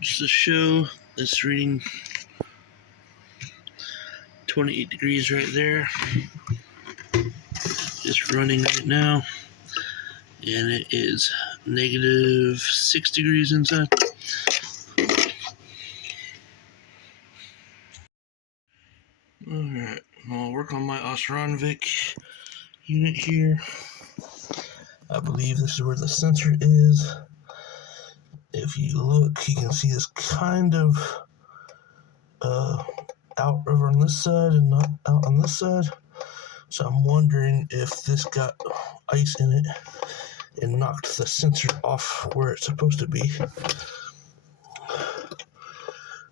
Just to show, it's reading 28 degrees right there. It's running right now, and it is negative 6 degrees inside. Alright, I'll work on my Ausranvik unit here. I believe this is where the sensor is. If you look, you can see it's kind of out over on this side and not out on this side. So I'm wondering if this got ice in it and knocked the sensor off where it's supposed to be.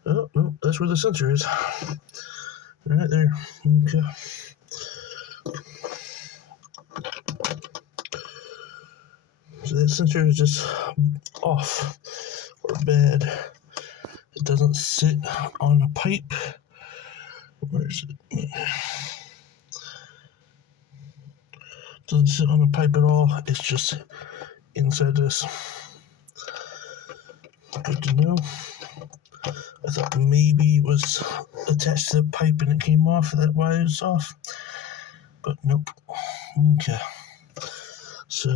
Oh, no, that's where the sensor is. Right there. Okay. So that sensor is just off or bad. It doesn't sit on a pipe. Where is it? Doesn't sit on a pipe at all. It's just inside this. Good to know. I thought maybe it was attached to the pipe and it came off. That wire is off. But nope. Okay. So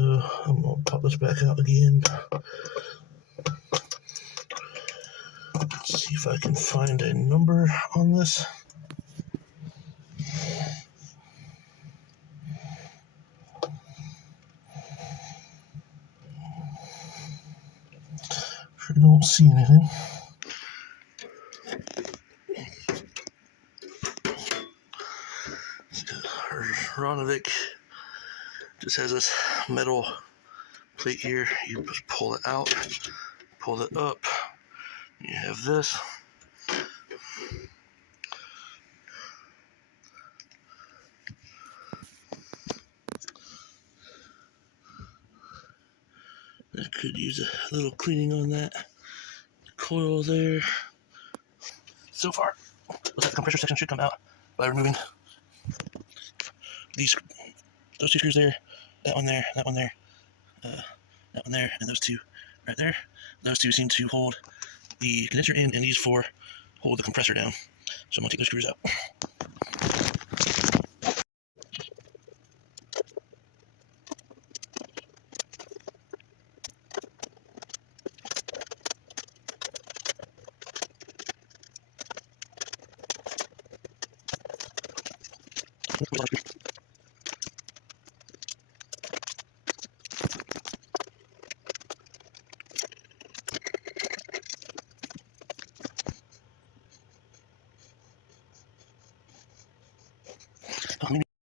I'm going to pop this back out again. Let's see if I can find a number on this. Sure don't see anything. Ausranvik just has this metal plate here. You just pull it out, pull it up. You have this. I could use a little cleaning on that coil there. So far, the compressor section should come out by removing those two screws there, that one there, that one there, that one there, and those two right there. Those two seem to hold the condenser in, and these four hold the compressor down. So I'm going to take those screws out.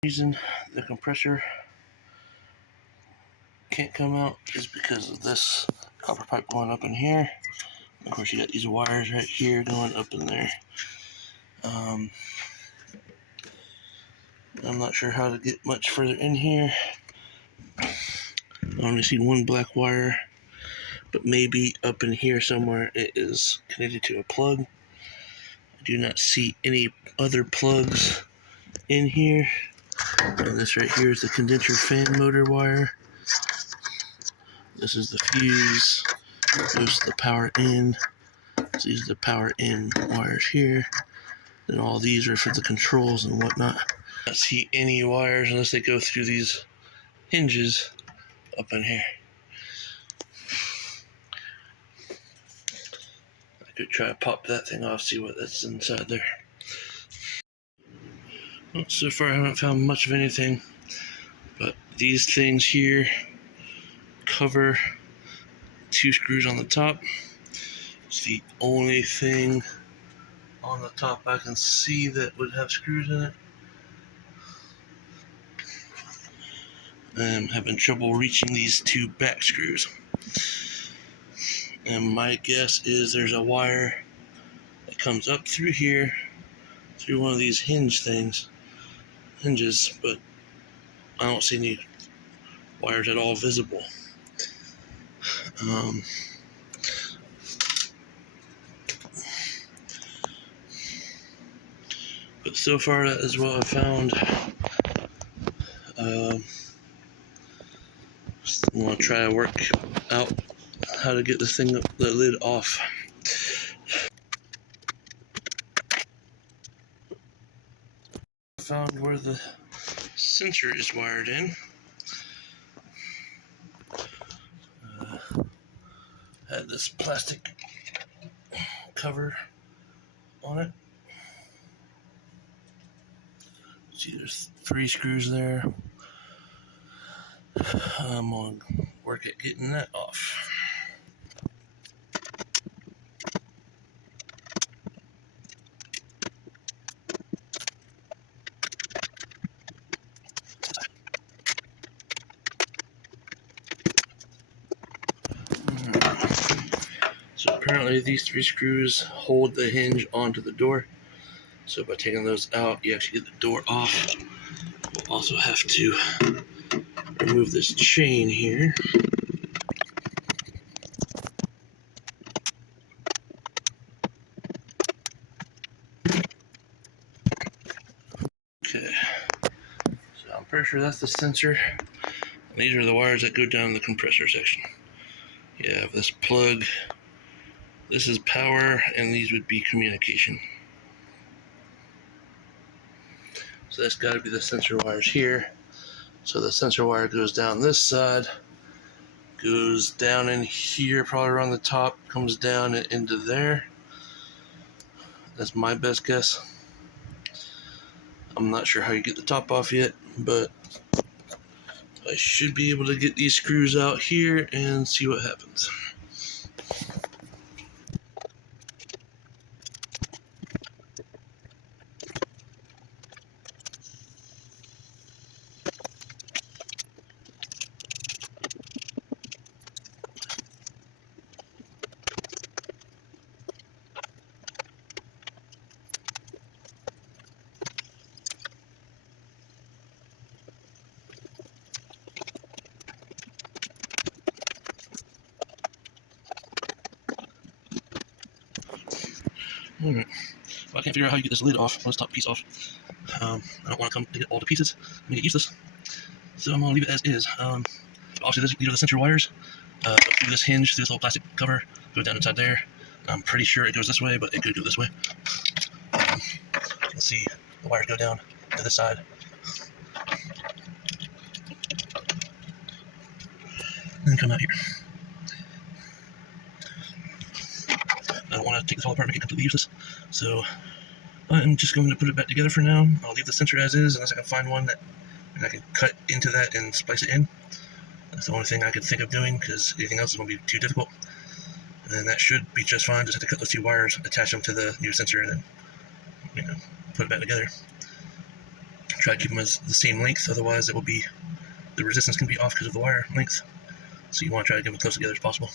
The reason the compressor can't come out is because of this copper pipe going up in here. Of course, you got these wires right here going up in there. I'm not sure how to get much further in here. I only see one black wire, but maybe up in here somewhere it is connected to a plug. I do not see any other plugs in here. And this right here is the condenser fan motor wire. This is the fuse. Goes to the power in. So these are the power in wires here. And all these are for the controls and whatnot. I don't see any wires unless they go through these hinges up in here. I could try to pop that thing off, see what that's inside there. Well, so far I haven't found much of anything, but these things here cover two screws on the top. It's the only thing on the top I can see that would have screws in it. I'm having trouble reaching these two back screws. And my guess is there's a wire that comes up through here, through one of these hinges, but I don't see any wires at all visible. But so far that is what I found. I'm going to try to work out how to get this thing, the lid off. found where the sensor is wired in. Had this plastic cover on it. See, there's 3 screws there. I'm going to work at getting that off. So apparently these 3 screws hold the hinge onto the door. So by taking those out, you actually get the door off. We'll also have to remove this chain here. Okay, so I'm pretty sure that's the sensor. And these are the wires that go down the compressor section. You have this plug, this is power, and these would be communication. So that's got to be the sensor wires here. So the sensor wire goes down this side, goes down in here, probably around the top, comes down and into there. That's my best guess. I'm not sure how you get the top off yet, but I should be able to get these screws out here and see what happens. Alright, well, I can't figure out how you get this lid off, this top piece off. I don't want to come to get all the pieces and make it useless, so I'm going to leave it as is. Obviously, these are the sensor wires. Go through this hinge, through this little plastic cover, go down inside there. I'm pretty sure it goes this way, but it could go this way. You can see the wires go down to this side. And then come out here. I don't want to take this all apart and make it completely useless, so I'm just going to put it back together for now. I'll leave the sensor as is, unless I can find one that I can cut into that and splice it in. That's the only thing I could think of doing, because anything else is going to be too difficult. And then that should be just fine. Just have to cut those 2 wires, attach them to the new sensor, and then, put it back together. Try to keep them as the same length, otherwise it will be, the resistance can be off because of the wire length. So you want to try to get them as close together as possible.